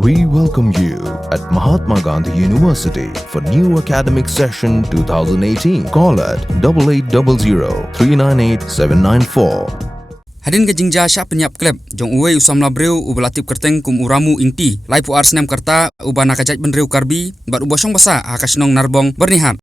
We welcome you at Mahatma Gandhi University for new academic session 2018. Call at 8800-398-794. Hadin ke jingja Shah Pyniap klub jong uwe samla breu ubalatip kerteng kum uramu ingti lai pu arsenam kerta ubana kajat benreu Karbi bat ubosong basa hakasnong Narbong Byrnihat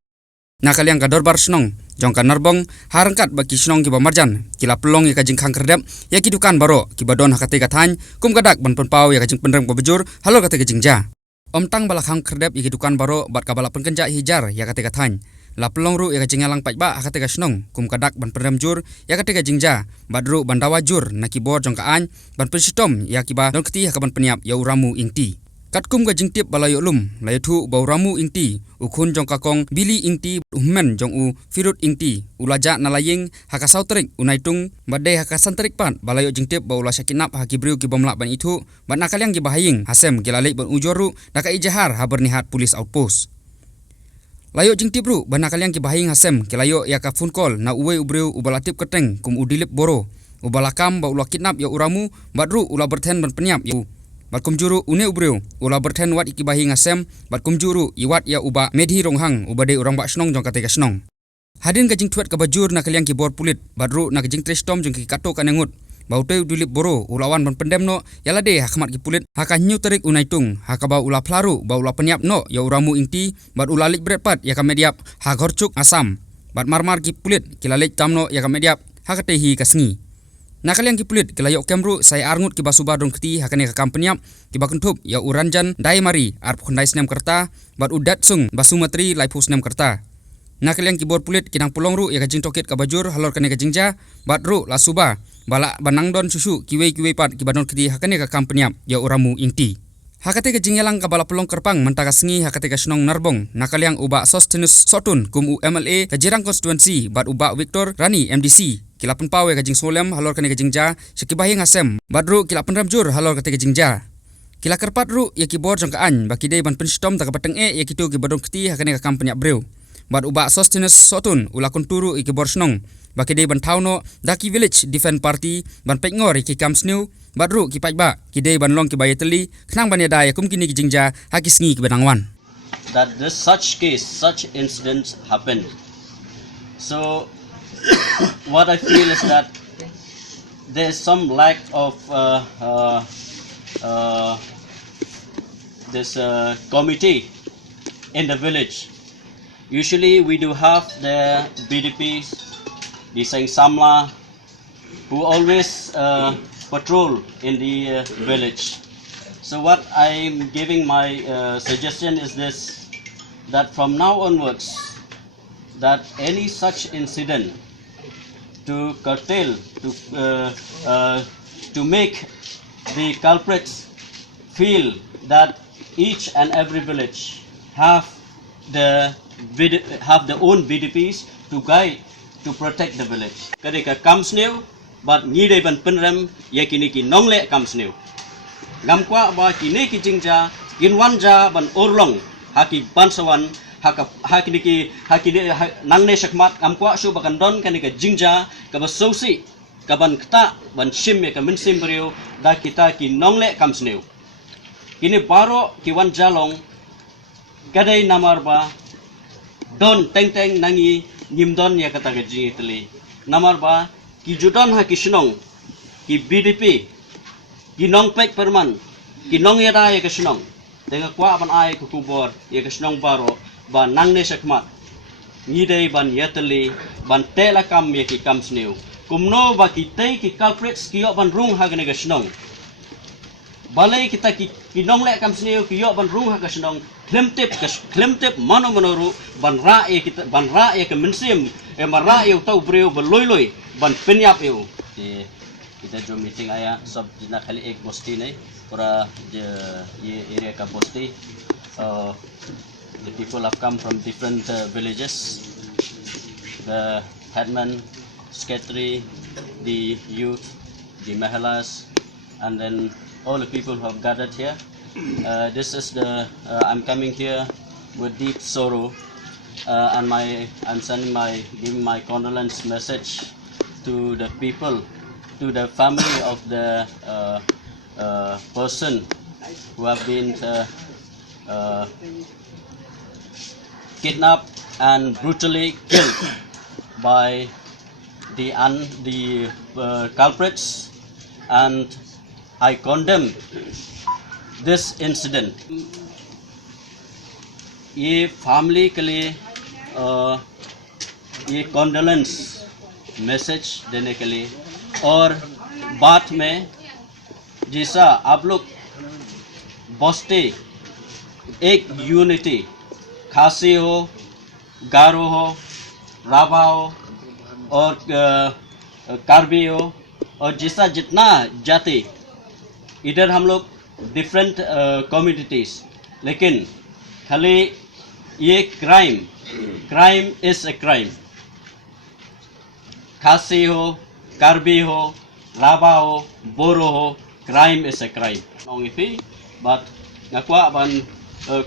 nakaliang ka dorbar snong jong ka Narbong harangkat baki snong ki bamarjan kila pelong ya kajing khang kerdep ya kidukan baro ki badon hakate kathan kum kadak ban penpau ya kajing penreng babejur halo kate ke jingja omtang balak khang kerdep ya kidukan baro bat kabala penkenja hijar ya kate kathan la pelong ru ya kajing alang pajba hakate ka snong kum kadak ban penrem jur ya kate ka jingja badru bandawa jur nakibor jong ka an ban pensitom ya kiba don keti hakaban Pyniap ya uramu ingti katkum ga jingtip balayo lum layathu bauramu ingti ukhun jong kakong bili ingti uhmen jong u firut ingti ulaja nalaying hakasautrik unaitung badai hakasantarik pan balayo jingtip baula syakinap hakibriu ki bomla ban itu ban nakaliang ki bahaying hasem kilalik ban ujoru naka ijahar ha Byrnihat police outpost layo jingtip ru ban nakaliang ki bahaying hasem kilayo ya ka phone call na uwe ubriu ubalatip keteng kum udilip boro ubalakam baula kidnap ya uramu badru ula berthen ban Pyniap ya bat kumjuru une ubriu ula berthen wat ikibahi ngasem bat kumjuru iwat ya uba medhi ronghang ubade urang ba snong jong kate ka snong hadin gajing tuat ka bajur na kaliang ki bor pulit badru na gajing trestom jong ki kato kanengut baute dulip boro ulawan ban pendemno yalade hakmat ki pulit hakanyu tarik unaitung hakaba ula plaru ba ula Pyniap no ya uramu ingti bat ulalik bretpat ya ka mediap hagorcuk asam bat marmar ki pulit kilalik tamno ya ka mediap hakatehi kasngi nakaliang ki pulit kilayok kemru saya arngut ki basuba dong keti hakane ka Pyniap ki bakuntup ya uranjan dai mari ar khundai snem kerta bat udat sung basumatri lai pus nem kerta nakaliang ki bor pulit kinang pulong ru ya kajing toket ka bajur halor kane ka jingja bat ru la suba bala banang don susu kiwe pat ki badon keti hakane ka Pyniap ya uramu ingti hakate ka jingyalang ka bala pulong kerpang mentaka sengi hakate ka snong Narbong nakaliang uba sostenus sotun kum UMLA ka jirang constituency bat uba Victor Rani MDC kilapan pawe kajing solem halor kane kajing ja sekibahi ngasem badru kilapan ramjur halor kate kajing ja kila kerpat ru ya kibor jong kaan baki dei ban penstom tak pateng ya kitu ki badong keti hakane ka Pyniap breu bad uba sostenus sotun ulakun turu ikibor snong baki dei ban tauno daki village defend party ban pengor ki kamsniu badru ki pajba ki dei ban long ki bayeteli knang ban yada ya kum kini kajing ja hakisngi ki benangwan that this such incidents happened. So what I feel is that there is some lack of this committee in the village. Usually we do have the BDPs, the samla, who always patrol in the village. So what I'm giving my suggestion is this, that from now onwards, that any such incident to curtail, to make the culprits feel that each and every village have their own BDPs to guide, to protect the village. Kadika comes new, but ngide ban penrem yakini ki nongle comes new. Gamkwa ba kini ki jingja kinwanja ban orlong haki bansawan hakini nangne shakmat amkwa shu bakandon kanika jingja kabasosi kaban kta ban shim ka minsim brio da kita ki nongle kamsneu kini baro ki wan jalong gadai namar ba don teng nangi nimdon ya kata gaji teli namar ba ki judon ha kisnong ki BDP ki nongpek perman ki nong yada ya kisnong dengan kwa ban ai kubor ya kisnong baro ban nangne shakmat ngidei ban yeteli ban telakam ye ki kamsneu kumno ba kitei ki culprits ki ban rung hagne gasnong balai kita ki nongle kamsneu ki ban rung ha gasnong klemtip mano manoru ban ra ye ke mensim e mara ye tau breu beloy ban Pyniap eu kita jo meeting aya sab jina khali ek bosti nei pura ye area ka bosti the people have come from different villages, the headman, secretary, the youth, the mahilas, and then all the people who have gathered here. This is I'm coming here with deep sorrow, and I'm giving my condolence message to the people, to the family of the person who have been kidnapped and brutally killed by the culprits, and I condemn this incident. ये फैमिली के लिए ये condolence message देने के लिए, और बात में जैसा आप लोग बस्ते एक यूनिटी, खासी हो, गारो हो, राभा हो और कार्बी हो, और जैसा जितना जाति इधर हम लोग डिफरेंट कम्युनिटीज, लेकिन खाली ये क्राइम इज ए क्राइम. खासी हो, कार्बी हो, राभा हो, बोरो हो, crime is a crime. Nong ipi, but ngakwa ban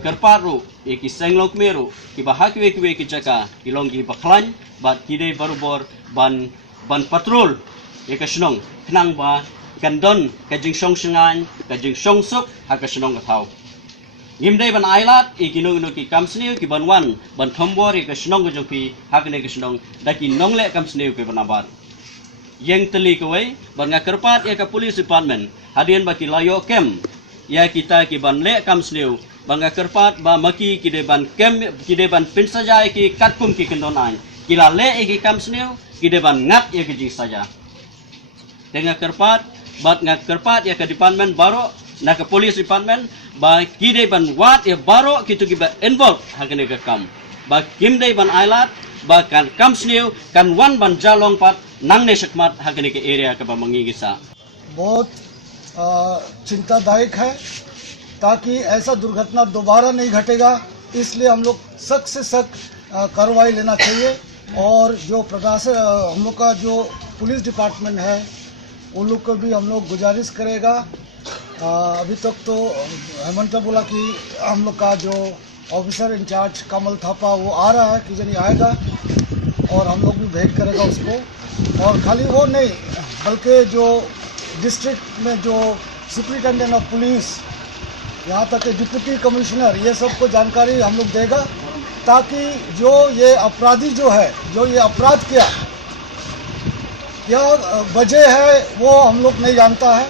kerparu iki senglok meru ki bahakwe kwe ki jaka ilong ki baklan, but kide barubor ban patrol ikasnong knang ba kandon kajing song sengan kajing song sok hakasnong kathau. Gimdai ban ailat ikinong no ki kamsniu ki banwan ban thombor ikasnong ko jopi hakne kasnong daki nongle kamsniu ki banabar. Yang teli kawai ban ngakerpat ya ka police department hadian baki layo kem ya kita ki ban le kam sniu ban ngakerpat ba maki ki de ban kem ki de ban pin saja ki katkum ki kendon an kila le ki kam sniu ki de ban ngat ya ki jing saja dengan kerpat bat ngakerpat ya ka department baro na ka police department ba ki de ban wat ya baro ki tu ki ba involve hakene ka kam ba kim de ban ailat ba kan kam sniu kan wan ban jalong pat nang ने शकमत हकने के एरिया का बमंगी गिसा बहुत चिंतादायक है, ताकि ऐसा दुर्घटना दोबारा नहीं घटेगा, इसलिए हम लोग सख्त से सख्त कार्रवाई लेना चाहिए. और जो प्रशासन हम लोग का जो पुलिस डिपार्टमेंट है उन लोग को भी हम लोग गुजारिश करेगा. अभी तक तो हेमंत बोला कि हम लोग का जो ऑफिसर इंचार्ज कमल थापा वो आ रहा है, कि जनी आएगा और हम लोग भी भेंट करेगा उसको. और खाली वो नहीं, बल्कि जो डिस्ट्रिक्ट में जो सुपरिटेंडेंट ऑफ पुलिस, यहाँ तक कि डिप्टी कमिश्नर, ये सबको जानकारी हम लोग देगा, ताकि जो ये अपराधी जो है, जो ये अपराध किया, क्या वजह है वो हम लोग नहीं जानता है.